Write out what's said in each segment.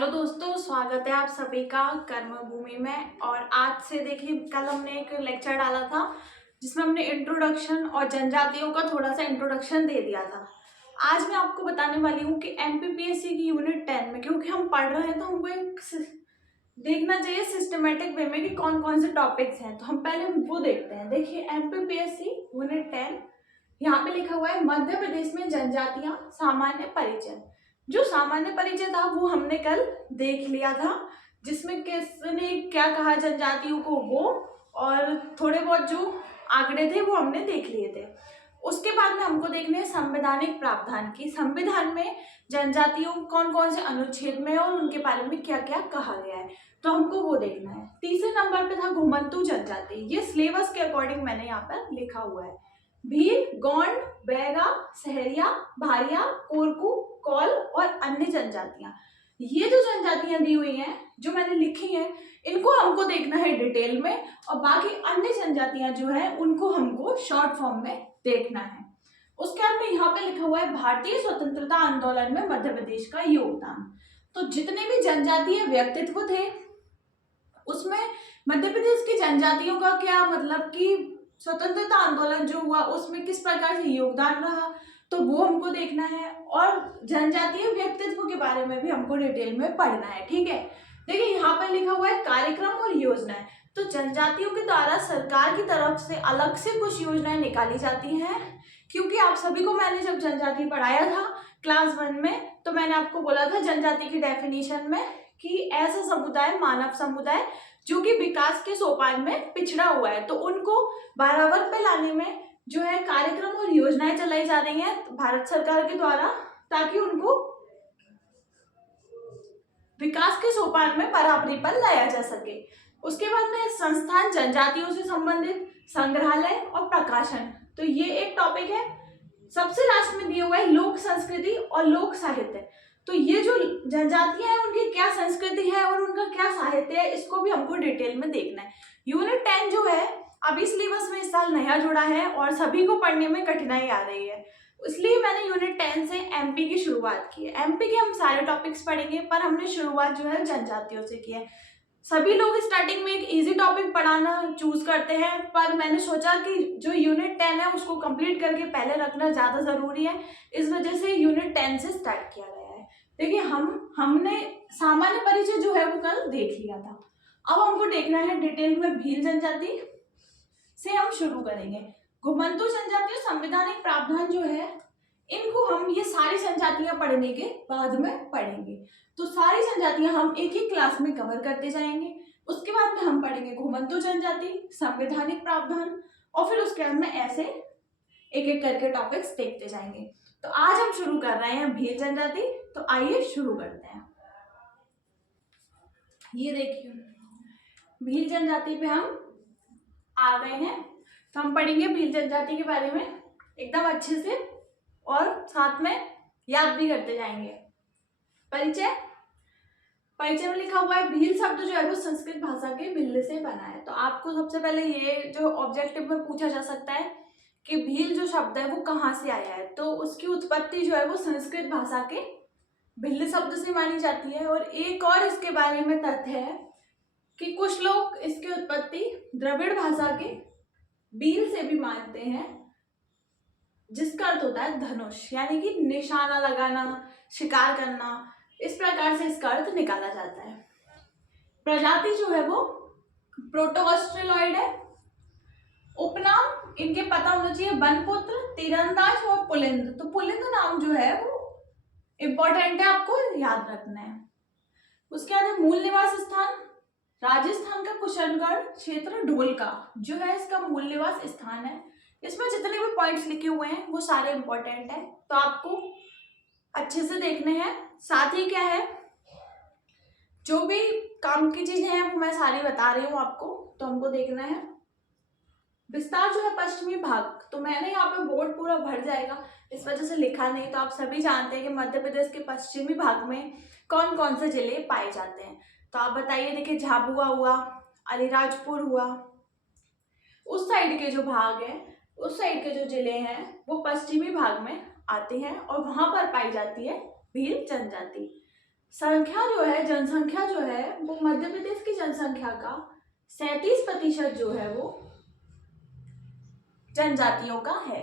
Hello दोस्तों, स्वागत है आप सभी का कर्म भूमि में। और आज से देखिए, कल हमने एक लेक्चर डाला था जिसमें हमने इंट्रोडक्शन और जनजातियों का थोड़ा सा इंट्रोडक्शन दे दिया था। आज मैं आपको बताने वाली हूँ कि एमपीपीएससी की यूनिट 10 में, क्योंकि हम पढ़ रहे हैं तो हमको एक देखना चाहिए सिस्टमेटिक वे में कि कौन कौन से टॉपिक्स हैं। तो हम पहले वो देखते हैं। देखिए, एमपीपीएससी यूनिट 10 यहाँ पे लिखा हुआ है मध्य प्रदेश में जनजातियां सामान्य परिचय। जो सामान्य परिचय था वो हमने कल देख लिया था, जिसमें किसने क्या कहा जनजातियों को वो, और थोड़े बहुत जो आंकड़े थे वो हमने देख लिए थे। उसके बाद में हमको देखने हैं संवैधानिक प्रावधान की, संविधान में जनजातियों कौन कौन से अनुच्छेद में और उनके बारे में क्या क्या कहा गया है, तो हमको वो देखना है। तीसरे नंबर पे था घुमंतू जनजाति। ये सिलेबस के अकॉर्डिंग मैंने यहाँ पर लिखा हुआ है। भील, गोंड, बैगा, सहरिया, भारिया, कोरकू, कौल और अन्य जनजातियां। ये जो जनजातियां दी हुई हैं, जो मैंने लिखी हैं, इनको हमको देखना है डिटेल में, और बाकी अन्य जनजातियां जो है उनको हमको शॉर्ट फॉर्म में देखना है। उसके बाद में यहाँ पे लिखा हुआ है भारतीय स्वतंत्रता आंदोलन में मध्य प्रदेश का योगदान। तो जितने भी जनजातीय व्यक्तित्व थे उसमें मध्य प्रदेश की जनजातियों का क्या मतलब कि स्वतंत्रता आंदोलन जो हुआ उसमें किस प्रकार से योगदान रहा, तो वो हमको देखना है। और जनजातीय व्यक्तित्व के बारे में भी हमको डिटेल में पढ़ना है। ठीक है, देखिए यहाँ पर लिखा हुआ है कार्यक्रम और योजनाएं। तो जनजातियों के द्वारा सरकार की तरफ से अलग से कुछ योजनाएं निकाली जाती हैं, क्योंकि आप सभी को मैंने जब जनजाति पढ़ाया था क्लास 1 में, तो मैंने आपको बोला था जनजाति की डेफिनेशन में कि ऐसा समुदाय, मानव समुदाय जो कि विकास के सोपान में पिछड़ा हुआ है, तो उनको बराबर पे लाने में जो है कार्यक्रम और योजनाएं चलाई जा रही हैं भारत सरकार के द्वारा, ताकि उनको विकास के सोपान में बराबरी पर लाया जा सके। उसके बाद में संस्थान जनजातियों से संबंधित संग्रहालय और प्रकाशन, तो ये एक टॉपिक है। सबसे लास्ट में दिया हुआ है लोक संस्कृति और लोक साहित्य। तो ये जो जनजातियां हैं उनकी क्या संस्कृति है और उनका क्या साहित्य है, इसको भी हमको डिटेल में देखना है। यूनिट 10 जो है अभी सिलेबस में इस साल नया जुड़ा है और सभी को पढ़ने में कठिनाई आ रही है, इसलिए मैंने यूनिट 10 से एमपी की शुरुआत की है। एमपी के हम सारे टॉपिक्स पढ़ेंगे, पर हमने शुरुआत जो है जनजातियों से की है। सभी लोग स्टार्टिंग में एक इजी टॉपिक पढ़ाना चूज करते हैं, पर मैंने सोचा कि जो यूनिट 10 है उसको कंप्लीट करके पहले रखना ज़्यादा ज़रूरी है, इस वजह से यूनिट 10 से स्टार्ट किया गया है। देखिए, हमने सामान्य परिचय जो है वो कल देख लिया था। अब हमको देखना है डिटेल में भील जनजाति से हम शुरू करेंगे। घुमंतू जनजाति और संवैधानिक प्रावधान जो है, इनको हम ये सारी जनजातियां पढ़ने के बाद में पढ़ेंगे। तो सारी जनजातियां हम एक ही क्लास में कवर करते जाएंगे। उसके बाद में हम पढ़ेंगे घुमंतू जनजाति, संवैधानिक प्रावधान, और फिर उसके बाद में ऐसे एक एक करके टॉपिक्स देखते जाएंगे। तो आज हम शुरू कर रहे हैं भील जनजाति, तो आइए शुरू करते हैं। ये देखिए, भील जनजाति पे हम आ गए हैं, तो हम पढ़ेंगे भील जनजाति के बारे में एकदम अच्छे से, और साथ में याद भी करते जाएंगे। परिचय में लिखा हुआ है भील शब्द जो है वो संस्कृत भाषा के भिल्ल से बना है। तो आपको सबसे पहले ये जो ऑब्जेक्टिव में पूछा जा सकता है कि भील जो शब्द है वो कहाँ से आया है, तो उसकी उत्पत्ति जो है वो संस्कृत भाषा के भिल्ल शब्द से मानी जाती है। और एक और इसके बारे में तथ्य है कि कुछ लोग इसकी उत्पत्ति द्रविड़ भाषा के बील से भी मानते हैं, जिसका अर्थ होता है धनुष, यानी कि निशाना लगाना, शिकार करना, इस प्रकार से इसका अर्थ निकाला जाता है। प्रजाति जो है वो प्रोटोऑस्ट्रेलॉइड है। उपनाम इनके पता होना चाहिए बनपुत्र, तीरंदाज और पुलिंद। तो पुलिंद नाम जो है वो इंपॉर्टेंट है, आपको याद रखना है। उसके बाद मूल निवास स्थान, राजस्थान का कुशलगढ़ क्षेत्र ढोलका जो है इसका मूल निवास स्थान है। इसमें जितने भी पॉइंट्स लिखे हुए हैं वो सारे इंपॉर्टेंट है, तो आपको अच्छे से देखने हैं। साथ ही क्या है, जो भी काम की चीजें हैं वो मैं सारी बता रही हूँ आपको, तो हमको देखना है। विस्तार जो है पश्चिमी भाग, तो मैंने यहाँ पे बोर्ड पूरा भर जाएगा इस वजह से लिखा नहीं। तो आप सभी जानते हैं कि मध्य प्रदेश के पश्चिमी भाग में कौन कौन से जिले पाए जाते हैं, तो आप बताइए। देखिए, झाबुआ हुआ, अलीराजपुर हुआ, उस साइड के जो भाग है, उस साइड के जो जिले हैं वो पश्चिमी भाग में आते हैं और वहां पर पाई जाती है भील जनजाति। संख्या जो है, जनसंख्या जो है वो मध्य प्रदेश की जनसंख्या का 37% जो है वो जनजातियों का है।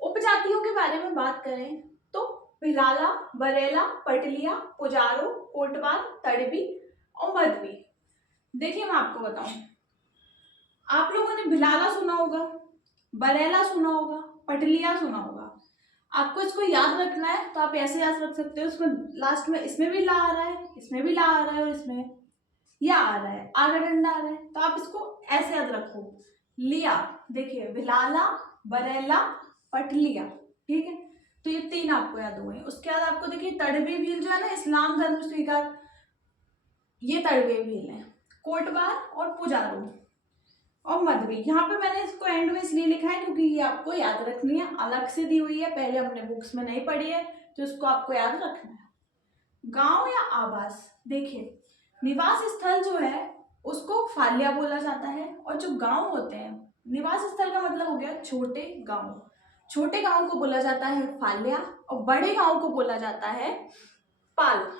उपजातियों के बारे में बात करें तो भिलाला, बरेला, पटलिया, पुजारो, कोटवाल, तड़बी और मधवी। देखिए मैं आपको बताऊं, आप लोगों ने भिलाला सुना होगा, बरेला सुना होगा, पटलिया सुना होगा। आपको इसको याद रखना है तो आप ऐसे याद रख सकते हो, उसमें लास्ट में इसमें भी ला आ रहा है, इसमें भी ला आ रहा है और इसमें या आ रहा है, आगा डंडा आ रहा है, तो आप इसको ऐसे याद रखो। लिया, देखिए भिलाला, बरेला, पटलिया, ठीक है, तो ये 3 आपको याद हो गए। उसके बाद आपको देखिए तड़बी भील जो है ना, इस्लाम धर्म स्वीकार, ये तड़बे भील है। कोटवार और पुजारो और मधवी, यहाँ पे मैंने इसको एंड में इसलिए लिखा है क्योंकि ये आपको याद रखनी है, अलग से दी हुई है, पहले हमने बुक्स में नहीं पढ़ी है, तो इसको आपको याद रखना है। गांव या आवास, देखिए निवास स्थल जो है उसको फाल्या बोला जाता है, और जो गांव होते हैं, निवास स्थल का मतलब हो गया छोटे गांव, छोटे गांव को बोला जाता है फाल्या, और बड़े गांव को बोला जाता है पाल।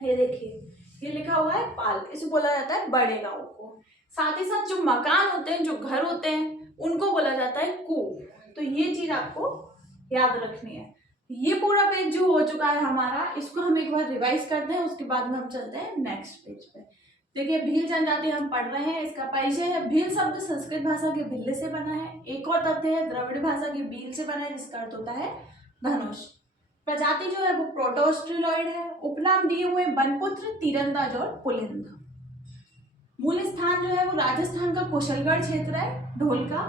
ये देखिए ये लिखा हुआ है पाल, इसे बोला जाता है बड़े गांव को। साथ ही साथ जो मकान होते हैं, जो घर होते हैं, उनको बोला जाता है कू। तो ये चीज आपको याद रखनी है। ये पूरा पेज जो हो चुका है हमारा, इसको हम एक बार रिवाइज करते हैं, उसके बाद में हम चलते हैं नेक्स्ट पेज पे। देखिए भील जनजाति हम पढ़ रहे हैं, इसका परिचय है। भील शब्द संस्कृत भाषा के भिल्ल से बना है। एक और तथ्य है, द्रविड़ भाषा के भील से बना है, जिसका अर्थ होता है धनुष। प्रजाति जो है वो प्रोटोस्टेरॉइड है। उपनाम दिए हुए बनपुत्र, तीरंदाज और पुलिंद। मूल स्थान जो है वो राजस्थान का कुशलगढ़ क्षेत्र है, ढोलका।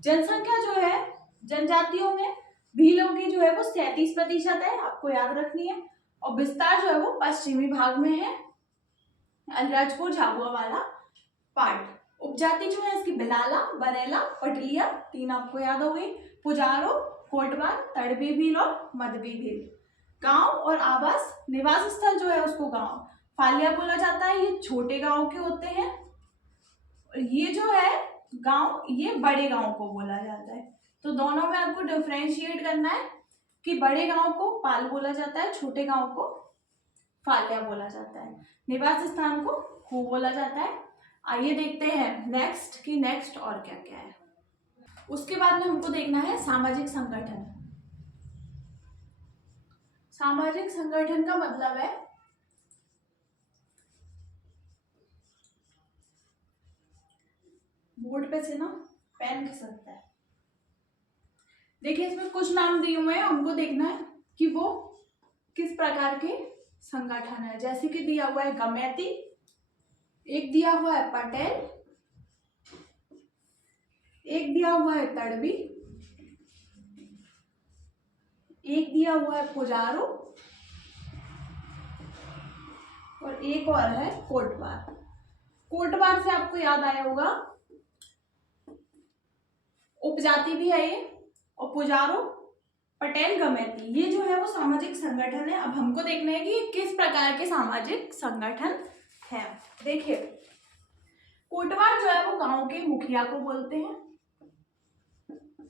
जनसंख्या जो है जनजातियों में भीलों की जो है वो 37% है, आपको याद रखनी है। और विस्तार जो है वो पश्चिमी भाग में है, अलीराजपुर झाबुआ वाला पार्ट। उपजाति जो है इसकी भिलाला, बरेला, पटलिया, 3 आपको याद हो गई। पुजारो, कोटवार, तड़बी भील और मधवी भील। गांव और आवास, निवास स्थल जो है उसको गांव फाल्या बोला जाता है, ये छोटे गांव के होते हैं। और ये जो है गांव, ये बड़े गांव को बोला जाता है। तो दोनों में आपको डिफरेंशिएट करना है कि बड़े गांव को पाल बोला जाता है, छोटे गांव को फाल्या बोला जाता है, निवास स्थान को कू बोला जाता है। आइए देखते हैं नेक्स्ट कि नेक्स्ट और क्या क्या है। उसके बाद में हमको देखना है सामाजिक संगठन। सामाजिक संगठन का मतलब है, बोर्ड पे से ना पेन खिसकता है। देखिए इसमें कुछ नाम दिए हुए हैं, हमको देखना है कि वो किस प्रकार के संगठन है। जैसे कि दिया हुआ है गमैती, एक दिया हुआ है पटेल, एक दिया हुआ है तड़बी, एक दिया हुआ है पुजारो और एक और है कोटवार। कोटवार से आपको याद आया होगा उपजाति भी है ये, और पुजारो, पटेल, गमैती, ये जो है वो सामाजिक संगठन है। अब हमको देखना है कि ये किस प्रकार के सामाजिक संगठन है। देखिए कोटवार जो है वो गांव के मुखिया को बोलते हैं।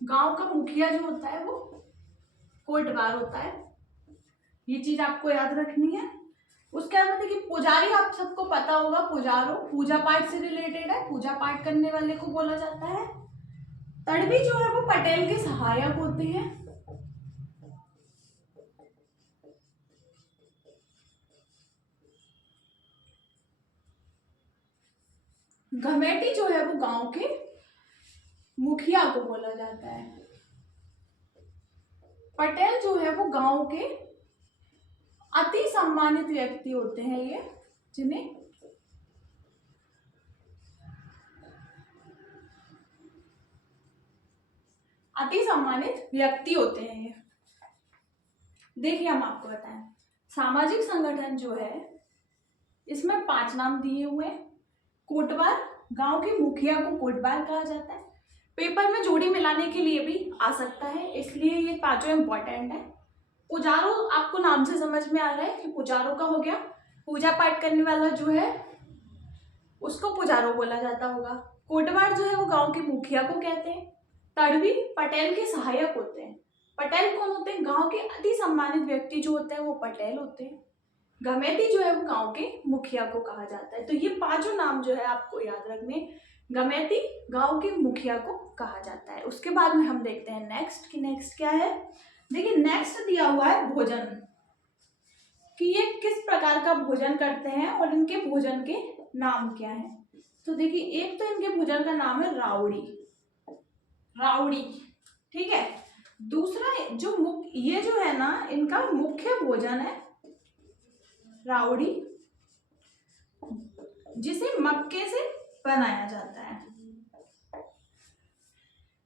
गांव का मुखिया जो होता है वो कोटवार होता है, ये चीज आपको याद रखनी है। उसके बाद देखिए पुजारी, आप सबको पता होगा, पुजारो पूजा पाठ से रिलेटेड है, पूजा पाठ करने वाले को बोला जाता है। तड़बी जो है वो पटेल के सहायक होते हैं। गमेटी जो है वो गांव के मुखिया को बोला जाता है। पटेल जो है वो गांव के अति सम्मानित व्यक्ति होते हैं, ये जिन्हें अति सम्मानित व्यक्ति होते हैं ये। देखिए हम आपको बताएं, सामाजिक संगठन जो है इसमें 5 नाम दिए हुए हैं। कोटवार, गांव के मुखिया को कोटवार कहा जाता है। पेपर में जोड़ी मिलाने के लिए भी आ सकता है, इसलिए ये 5 इंपॉर्टेंट है। पुजारो आपको नाम से समझ में आ रहा है कि पुजारो का हो गया, पूजा पाठ करने वाला जो है उसको पुजारो बोला जाता होगा। कोटवार जो है वो गांव के मुखिया को कहते हैं। तड़बी पटेल के सहायक होते हैं। पटेल कौन होते हैं? गांव के अति सम्मानित व्यक्ति जो होते हैं वो पटेल होते हैं। गमेती जो है वो गांव के मुखिया को कहा जाता है। तो ये पांचों नाम जो है आपको याद रखने, गमेती गांव के मुखिया को कहा जाता है। उसके बाद में हम देखते हैं नेक्स्ट कि नेक्स्ट क्या है। देखिए नेक्स्ट दिया हुआ है भोजन, कि ये किस प्रकार का भोजन करते हैं और इनके भोजन के नाम क्या हैं। तो देखिए एक तो इनके भोजन का नाम है रावड़ी, रावड़ी, ठीक है। दूसरा जो ये जो है ना इनका मुख्य भोजन है रावड़ी, जिसे मक्के से बनाया जाता है।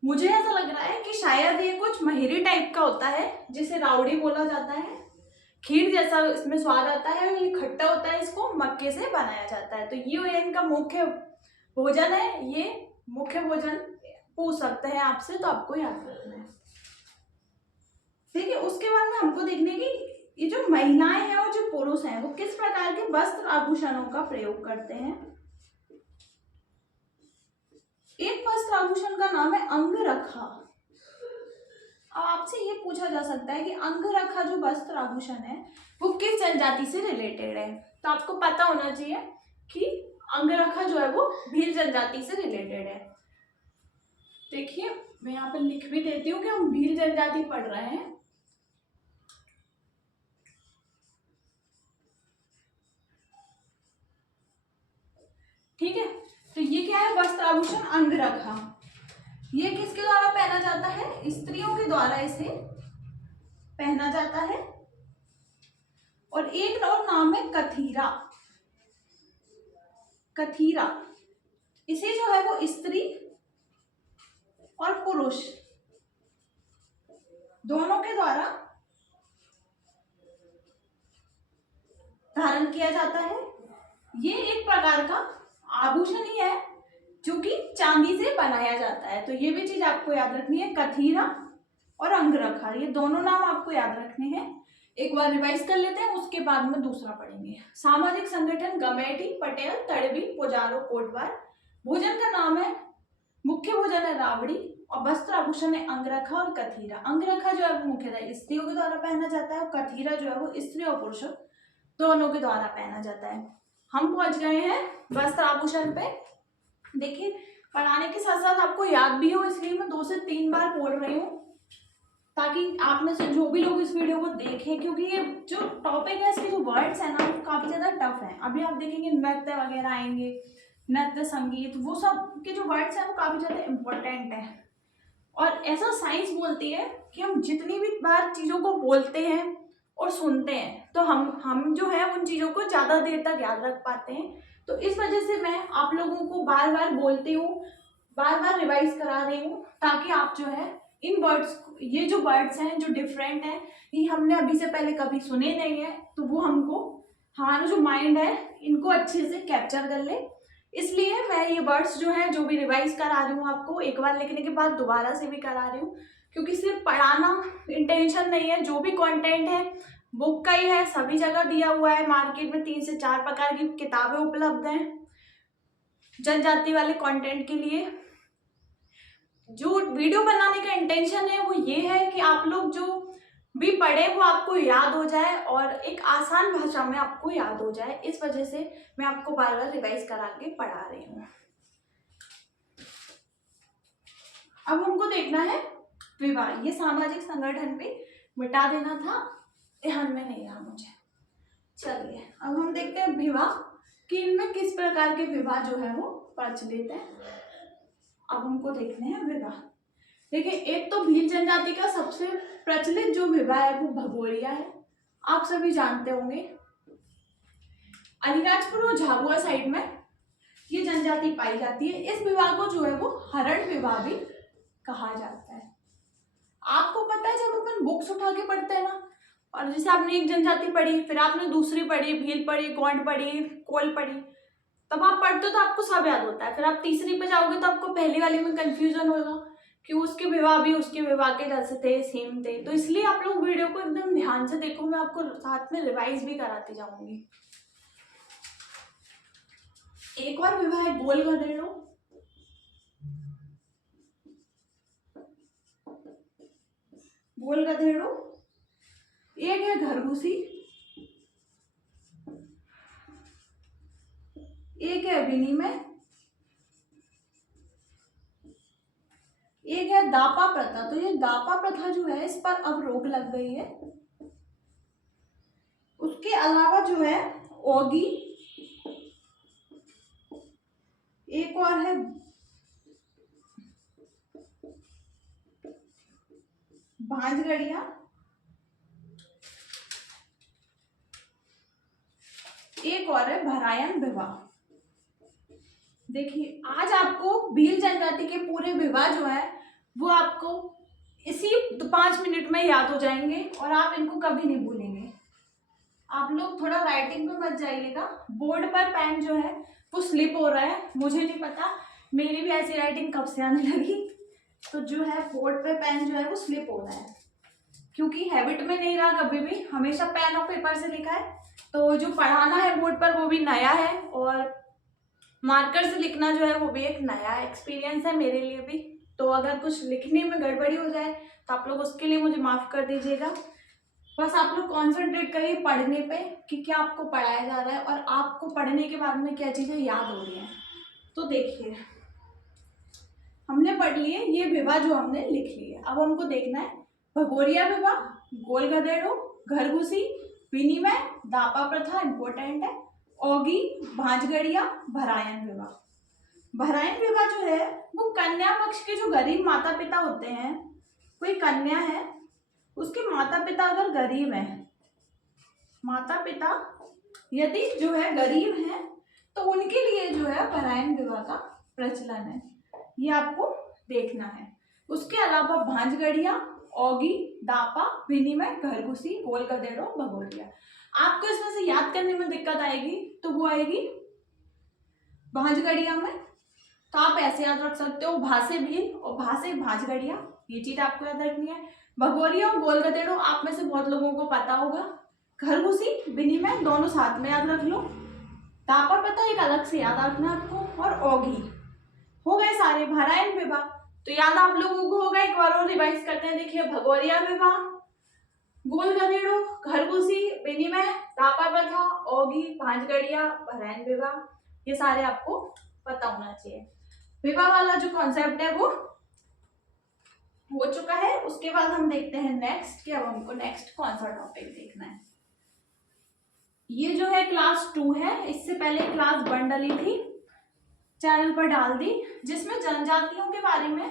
मुझे ऐसा लग रहा है कि शायद ये कुछ महेरी टाइप का होता है जिसे रावड़ी बोला जाता है। खीर जैसा इसमें स्वाद आता है और ये खट्टा होता है, इसको मक्के से बनाया जाता है। तो ये इनका मुख्य भोजन है। ये मुख्य भोजन पूछ सकते हैं आपसे, तो आपको याद रखना है। देखिए उसके बाद में हमको देखने की ये जो महिलाएं हैं और जो पुरुष हैं वो किस प्रकार के वस्त्र आभूषणों का प्रयोग करते हैं। एक वस्त्र आभूषण का नाम है अंगरखा। अब आपसे ये पूछा जा सकता है कि अंगरखा जो वस्त्र आभूषण है वो किस जनजाति से रिलेटेड है। तो आपको पता होना चाहिए कि अंगरखा जो है वो भील जनजाति से रिलेटेड है। देखिए मैं यहाँ पर लिख भी देती हूँ कि हम भील जनजाति पढ़ रहे हैं। ठीक है, तो ये क्या है, वस्त्र आभूषण अंगरखा। ये किसके द्वारा पहना जाता है, स्त्रियों के द्वारा इसे पहना जाता है। और एक और नाम है कथीरा। कथीरा इसे जो है वो स्त्री और पुरुष दोनों के द्वारा धारण किया जाता है। ये एक प्रकार का आभूषण ही है जो कि चांदी से बनाया जाता है। तो ये भी चीज आपको याद रखनी है, कथीरा और अंगरखा, ये दोनों नाम आपको याद रखने हैं। एक बार रिवाइज कर लेते हैं, उसके बाद में दूसरा पढ़ेंगे। सामाजिक संगठन गमेटी, पटेल, तड़बी, पुजारो, कोटवार। भोजन का नाम है, मुख्य भोजन है रावड़ी और वस्त्र आभूषण है अंगरखा और कथीरा। अंगरखा जो है वो मुख्यतः स्त्रियों के द्वारा पहना जाता है और कथीरा जो है वो स्त्री और पुरुषों दोनों के द्वारा पहना जाता है। हम पहुंच गए हैं वस्त्र आभूषण पे। देखिए पढ़ाने के साथ साथ आपको याद भी हो, इसलिए मैं 2 से 3 बार बोल रही हूँ ताकि आप में से जो भी लोग इस वीडियो को देखें, क्योंकि ये जो टॉपिक है इसके जो वर्ड्स है ना वो काफी ज्यादा टफ है। अभी आप देखेंगे नृत्य वगैरह आएंगे, नृत्य संगीत, वो सब के जो वर्ड्स हैं वो काफी ज्यादा इम्पोर्टेंट है। और ऐसा साइंस बोलती है कि हम जितनी भी बार चीजों को बोलते हैं और सुनते हैं तो हम जो है उन चीजों को ज्यादा देर तक याद रख पाते हैं। तो इस वजह से मैं आप लोगों को बार बार बोलती हूँ, बार बार रिवाइज करा रही हूँ, ताकि आप जो है इन वर्ड्स, ये जो वर्ड्स हैं जो डिफरेंट हैं, ये हमने अभी से पहले कभी सुने नहीं है, तो वो हमको, हमारा जो माइंड है इनको अच्छे से कैप्चर कर ले। इसलिए मैं ये वर्ड्स जो है जो भी रिवाइज करा रही हूँ आपको, एक बार लिखने के बाद दोबारा से भी करा रही हूँ, क्योंकि सिर्फ पढ़ाना इंटेंशन नहीं है। जो भी कंटेंट है बुक का ही है, सभी जगह दिया हुआ है। मार्केट में 3 से 4 प्रकार की किताबें उपलब्ध हैं जनजाति वाले कंटेंट के लिए। जो वीडियो बनाने का इंटेंशन है वो ये है कि आप लोग जो भी पढ़े वो आपको याद हो जाए और एक आसान भाषा में आपको याद हो जाए। इस वजह से मैं आपको बार बार रिवाइज करा के पढ़ा रही हूँ। अब हमको देखना है विवाह। ये सामाजिक संगठन पे मिटा देना था, ध्यान में नहीं रहा मुझे। चलिए अब हम देखते हैं विवाह कि इनमें किस प्रकार के विवाह जो है वो प्रचलित है। अब हमको देखने हैं विवाह। देखिए एक तो भील जनजाति का सबसे प्रचलित जो विवाह है वो भगोरिया है, आप सभी जानते होंगे। अलीराजपुर और झाबुआ साइड में ये जनजाति पाई जाती है। इस विवाह को जो है वो हरण विवाह भी कहा जाता है। आपको पता है जब अपन बुक्स उठा के पढ़ते हैं ना, और जैसे आपने एक जनजाति पढ़ी, फिर आपने दूसरी पढ़ी, भील पढ़ी, गोंड पढ़ी, कोल पढ़ी, तब आप पढ़ते हो तो आपको सब याद होता है। फिर आप तीसरी पे जाओगे तो आपको पहली वाली में कंफ्यूजन होगा कि उसके विवाह भी उसके विवाह के जैसे थे, सेम थे। तो इसलिए आप लोग वीडियो को एकदम ध्यान से देखो, मैं आपको साथ में रिवाइज भी कराती जाऊंगी। एक और विवाह है गोल गधेड़ो। गोल गधेड़ो एक है घरघुसी एक है विनिमय, एक है दापा प्रथा। तो ये दापा प्रथा जो है इस पर अब रोक लग गई है। उसके अलावा जो है ओगी, एक और है भांजगड़िया, एक और है भरायन विवाह। देखिए आज आपको भील जनजाति के पूरे विवाह जो है वो आपको इसी 5 मिनट में याद हो जाएंगे और आप इनको कभी नहीं भूलेंगे। आप लोग थोड़ा राइटिंग में मत जाइएगा, बोर्ड पर पेन जो है वो स्लिप हो रहा है, मुझे नहीं पता, मेरी भी ऐसी राइटिंग कब से आने लगी। तो जो है बोर्ड पे पेन जो है वो स्लिप हो रहा है क्योंकि हैबिट में नहीं रहा कभी भी, हमेशा पेन और पेपर से लिखा है। तो जो पढ़ाना है बोर्ड पर वो भी नया है और मार्कर से लिखना जो है वो भी एक नया एक्सपीरियंस है मेरे लिए भी। तो अगर कुछ लिखने में गड़बड़ी हो जाए तो आप लोग उसके लिए मुझे माफ़ कर दीजिएगा। बस आप लोग कॉन्सेंट्रेट करिए पढ़ने पे कि क्या आपको पढ़ाया जा रहा है और आपको पढ़ने के बाद में क्या चीज़ें याद हो रही हैं। तो देखिए हमने पढ़ लिए ये विवाह जो हमने लिख लिए, अब हमको देखना है भगोरिया विवाह, गोल गधेड़ो, घरघुसी, विनिमय, दापा प्रथा इंपॉर्टेंट है, ओगी, भांजगड़िया, भरायन विवाह। भरायन विवाह जो है वो कन्या पक्ष के जो गरीब माता पिता होते हैं, कोई कन्या है उसके माता पिता अगर गरीब हैं, माता पिता यदि जो है गरीब हैं तो उनके लिए जो है भरायन विवाह का प्रचलन है, ये आपको देखना है। उसके अलावा भांजगड़िया, ओगी, दापा, विनिमय, घरघुसी, गोल गधेड़ो, भगोरिया। आपको इसमें से याद करने में दिक्कत आएगी तो वो आएगी भांजगड़िया में। तो आप ऐसे याद रख सकते हो भा से भील और भा से भांजगड़िया, ये चीज आपको याद रखनी है। भगोरिया और गोल गधेड़ो आप में से बहुत लोगों को पता होगा। घरघुसी, विनिमय दोनों साथ में याद रख लो। दापा प्रथा एक अलग से याद रखना आपको। और ओगी हो गए सारे। भरायन विवाह तो याद आप लोगों को होगा, एक बार और रिवाइज करते हैं। देखिए भगोरिया विवाह, गोल गधेड़ो, घरघुसी, विनिमय, दापा प्रथा, ओगी, भांजगड़िया, भरायन विवाह, ये सारे आपको पता होना चाहिए। विवाह वाला जो कॉन्सेप्ट है वो हो चुका है। उसके बाद हम देखते हैं नेक्स्ट कि अब हमको नेक्स्ट कौन सा टॉपिक देखना है। ये जो है क्लास 2 है, इससे पहले क्लास 1 डली थी, चैनल पर डाल दी, जिसमें जनजातियों के बारे में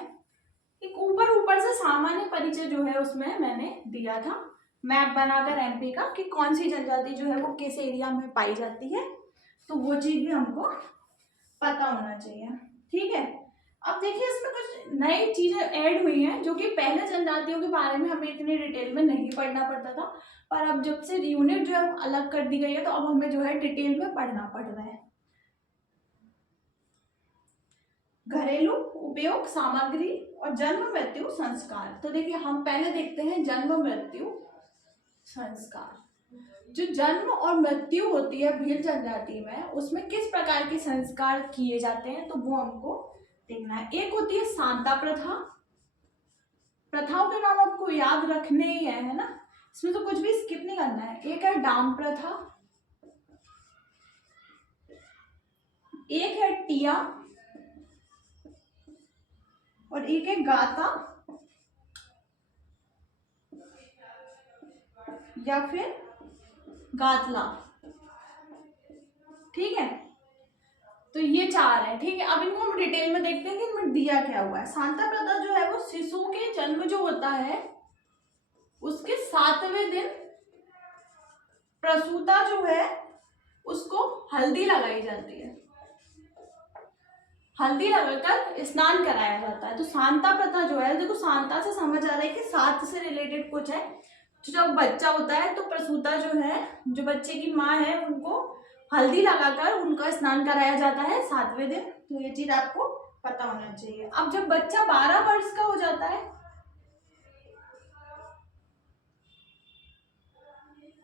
एक ऊपर से सामान्य परिचय जो है उसमें मैंने दिया था, मैप बनाकर एमपी का कि कौन सी जनजाति जो है वो किस एरिया में पाई जाती है। तो वो चीज भी हमको पता होना चाहिए, ठीक है। अब देखिए इसमें कुछ नई चीजें ऐड हुई हैं जो कि पहले जनजातियों के बारे में हमें इतनी डिटेल में नहीं पढ़ना पड़ता था, पर अब जब से यूनिट जो है अलग कर दी गई है तो अब हमें जो है डिटेल में पढ़ना पड़ रहा है। घरेलू उपयोग सामग्री और जन्म मृत्यु संस्कार। तो देखिए हम पहले देखते हैं जन्म मृत्यु संस्कार। जो जन्म और मृत्यु होती है भील जनजाति में, उसमें किस प्रकार के संस्कार किए जाते हैं तो वो हमको देखना है। एक होती है सांता प्रथा, प्रथाओं के नाम आपको याद रखने ही है ना, इसमें तो कुछ भी स्किप नहीं करना है। एक है डाम प्रथा, एक है टिया और एक है गाता या फिर गातला, ठीक है। तो ये 4 है, ठीक है। अब इनको हम डिटेल में देखते हैं कि इनमें दिया क्या हुआ है। सांता प्रथा जो है वो शिशु के जन्म जो होता है उसके 7वें दिन प्रसूता जो है उसको हल्दी लगाई जाती है, हल्दी लगाकर स्नान कराया जाता है। तो सांता प्रथा जो है, देखो सांता से समझ आ रहा है कि 7 से रिलेटेड कुछ है। जब बच्चा होता है तो प्रसूता जो है, जो बच्चे की माँ है, उनको हल्दी लगाकर उनका स्नान कराया जाता है 7वें दिन। तो ये चीज आपको पता होना चाहिए। अब जब बच्चा 12 वर्ष का हो जाता है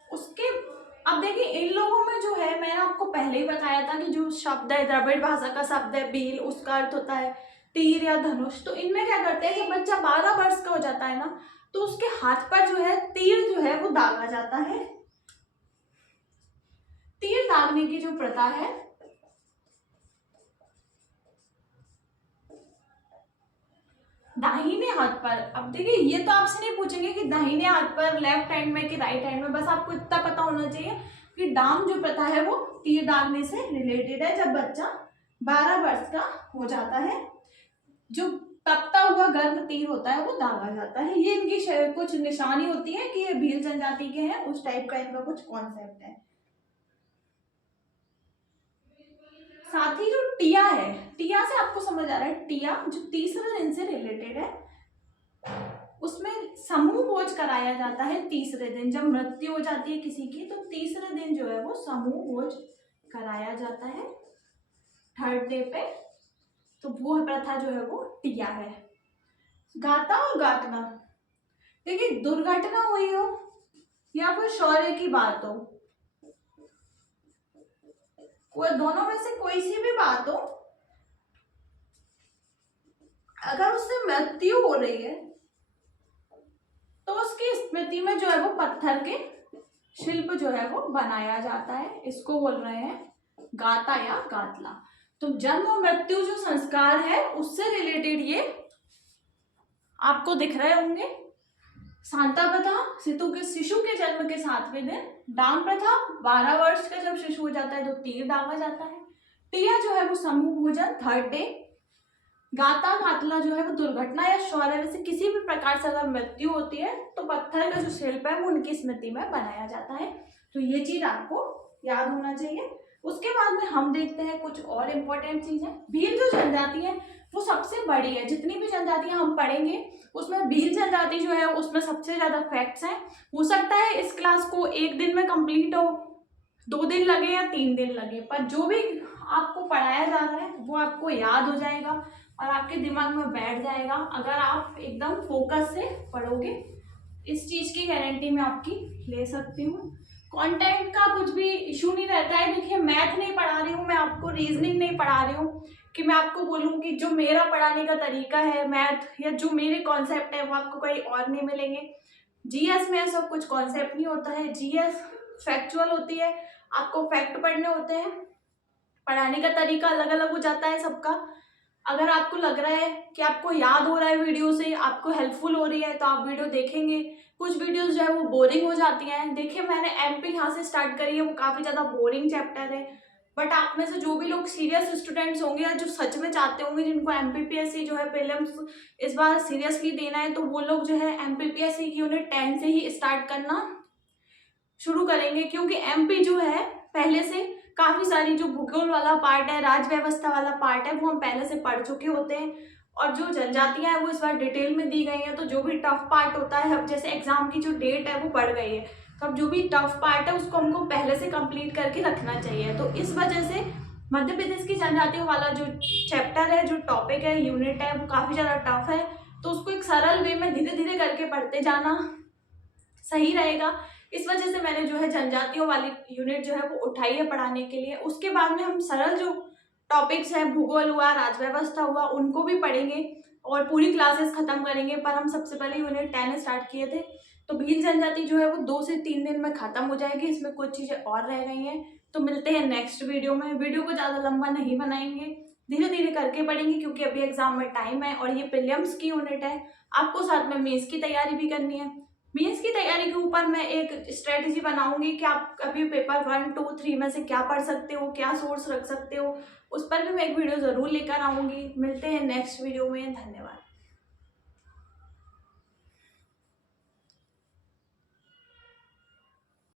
उसके, अब देखिए इन लोगों में जो है, मैंने आपको पहले ही बताया था कि जो शब्द है द्रविड़ भाषा का शब्द है बील, उसका अर्थ होता है तीर या धनुष। तो इनमें क्या करते हैं, जब बच्चा 12 वर्ष का हो जाता है ना तो उसके हाथ पर जो है तीर जो है वो दागा जाता है। तीर दागने की जो प्रथा है दाहिने हाथ पर, अब देखिए ये तो आपसे नहीं पूछेंगे कि दाहिने हाथ पर लेफ्ट हैंड में कि राइट हैंड में, बस आपको इतना पता होना चाहिए कि डाम जो प्रथा है वो तीर दागने से रिलेटेड है। जब बच्चा 12 वर्ष का हो जाता है, जो तपता हुआ गर्म तीर होता है वो दागा जाता है। ये इनकी कुछ निशानी होती है कि ये भील जनजाति के हैं, उस टाइप का इनका कुछ कॉन्सेप्ट है। साथ ही जो टिया है, टिया से आपको समझ आ रहा है, टिया जो तीसरे दिन से रिलेटेड है, उसमें समूह भोज कराया जाता है तीसरे दिन। जब मृत्यु हो जाती है किसी की तो तीसरे दिन जो है वो समूह भोज कराया जाता है, थर्ड डे पे। तो वो प्रथा जो है वो टिया है। गाता और गातना, देखिए दुर्घटना हुई हो या फिर शौर्य की बात हो, वो दोनों में से कोई सी भी बात हो, अगर उससे मृत्यु हो रही है तो उसकी स्मृति में जो है वो पत्थर के शिल्प जो है वो बनाया जाता है। इसको बोल रहे हैं गाता या गातला। तो जन्म और मृत्यु जो संस्कार है उससे रिलेटेड ये आपको दिख रहे होंगे। सांता प्रथा शिशु के जन्म के 7वें दिन। डाम प्रथा 12 वर्ष का जब शिशु हो जाता है तो तीर दागा जाता है। टिया जो है वो समूह भोजन, थर्ड डे। गाता गातला जो है वो दुर्घटना या शौर्य में से किसी भी प्रकार से अगर मृत्यु होती है तो पत्थर का जो शिल्प है वो उनकी स्मृति में बनाया जाता है। तो ये चीज आपको याद होना चाहिए। उसके बाद में हम देखते हैं कुछ और इम्पोर्टेंट चीजें। भील जो जनजाति है वो सबसे बड़ी है, जितनी भी जनजातियां हम पढ़ेंगे उसमें भील जनजाति जो है उसमें सबसे ज्यादा फैक्ट्स हैं। हो सकता है इस क्लास को एक दिन में कंप्लीट हो, 2 दिन लगे या 3 दिन लगे, पर जो भी आपको पढ़ाया जा रहा है वो आपको याद हो जाएगा और आपके दिमाग में बैठ जाएगा अगर आप एकदम फोकस से पढ़ोगे। इस चीज की गारंटी मैं आपकी ले सकती हूँ। कंटेंट का कुछ भी इशू नहीं रहता है। देखिए मैथ नहीं पढ़ा रही हूँ मैं आपको, रीजनिंग नहीं पढ़ा रही हूँ कि मैं आपको बोलूँ कि जो मेरा पढ़ाने का तरीका है मैथ या जो मेरे कॉन्सेप्ट है वो आपको कहीं और नहीं मिलेंगे। जीएस में ऐसा कुछ कॉन्सेप्ट नहीं होता है। जीएस फैक्चुअल होती है, आपको फैक्ट पढ़ने होते हैं। पढ़ाने का तरीका अलग अलग हो जाता है सबका। अगर आपको लग रहा है कि आपको याद हो रहा है वीडियो से, आपको हेल्पफुल हो रही है तो आप वीडियो देखेंगे। कुछ वीडियोस जो है वो बोरिंग हो जाती हैं। देखिए मैंने एमपी यहाँ से स्टार्ट करी है, वो काफ़ी ज़्यादा बोरिंग चैप्टर है, बट आप में से जो भी लोग सीरियस स्टूडेंट्स होंगे या जो सच में चाहते होंगे जिनको एमपीपीएससी जो है प्रीलिम्स इस बार सीरियसली देना है, तो वो लोग जो है एमपीपीएससी की यूनिट 10 से ही स्टार्ट करना शुरू करेंगे। क्योंकि एमपी जो है पहले से काफ़ी सारी जो भूगोल वाला पार्ट है, राज व्यवस्था वाला पार्ट है, वो हम पहले से पढ़ चुके होते हैं। और जो जनजातियां हैं वो इस बार डिटेल में दी गई हैं। तो जो भी टफ पार्ट होता है, अब जैसे एग्जाम की जो डेट है वो बढ़ गई है, तो अब जो भी टफ पार्ट है उसको हमको पहले से कंप्लीट करके रखना चाहिए। तो इस वजह से मध्य प्रदेश की जनजातियों वाला जो चैप्टर है, जो टॉपिक है, यूनिट है, वो काफ़ी ज़्यादा टफ है। तो उसको एक सरल वे में धीरे धीरे करके पढ़ते जाना सही रहेगा। इस वजह से मैंने जो है जनजातियों वाली यूनिट जो है वो उठाई है पढ़ाने के लिए। उसके बाद में हम सरल जो टॉपिक्स हैं, भूगोल हुआ, राजव्यवस्था हुआ, उनको भी पढ़ेंगे और पूरी क्लासेस खत्म करेंगे। पर हम सबसे पहले यूनिट 10 स्टार्ट किए थे। तो भील जनजाति जो है वो 2 से 3 दिन में खत्म हो जाएगी। इसमें कुछ चीज़ें और रह गई हैं। तो मिलते हैं नेक्स्ट वीडियो में। वीडियो को ज़्यादा लंबा नहीं बनाएंगे, धीरे धीरे करके पढ़ेंगे क्योंकि अभी एग्जाम में टाइम है और ये प्रीलिम्स की यूनिट है। आपको साथ में मेंस की तैयारी भी करनी है। मेंस की तैयारी के ऊपर मैं एक स्ट्रेटजी बनाऊंगी कि आप अभी पेपर 1, 2, 3 में से क्या पढ़ सकते हो, क्या सोर्स रख सकते हो, उस पर भी मैं एक वीडियो ज़रूर लेकर आऊँगी। मिलते हैं नेक्स्ट वीडियो में। धन्यवाद।